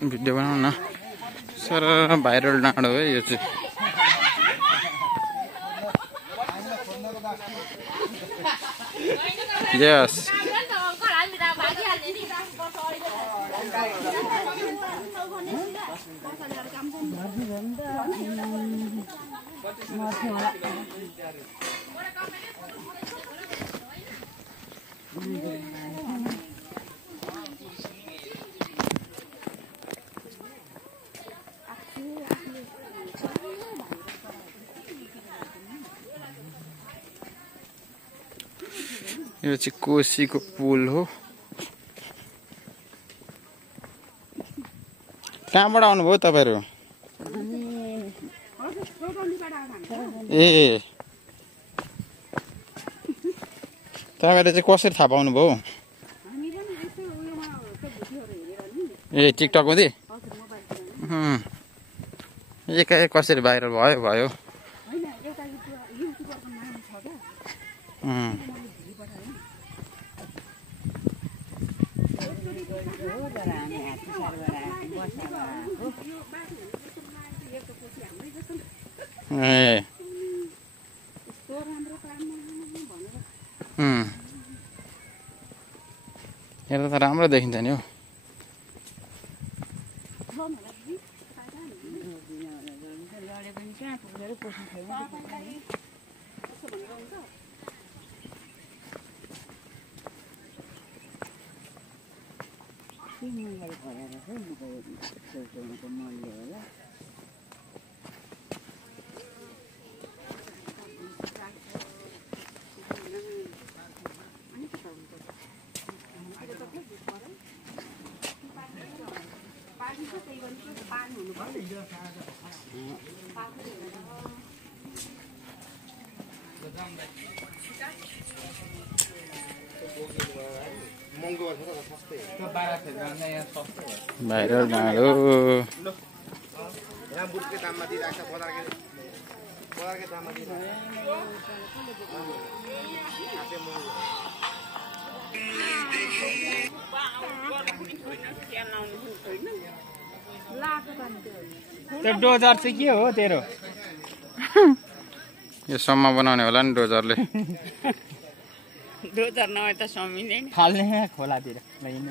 Video बनाऊ न sir viral डाँडो है यो चाहिँ यस यो चाहिँ कोसीको पुल हो कहाँबाट आउनुभयो तपाईहरु ए तपाईहरुले चाहिँ कसरी थाहा पाउनुभयो ए टिकटक मा एकै कसरी भाइरल भयो हेर्दा त राम्रो देखिन्छ नि हो भाइरल डाँडो त्यो डोजर चाहिँ के हो तेरो यो सम्म बनाउने होला नि डोजरले डोजर नभए त समिँदैन फाल्ने खोलातिर हैन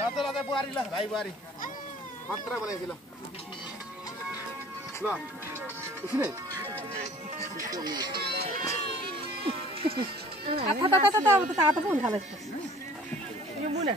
Rata-rata buari lah, rai buari. Matra boleh sila. Lah, sini. Apa pun kalau. Ini mana?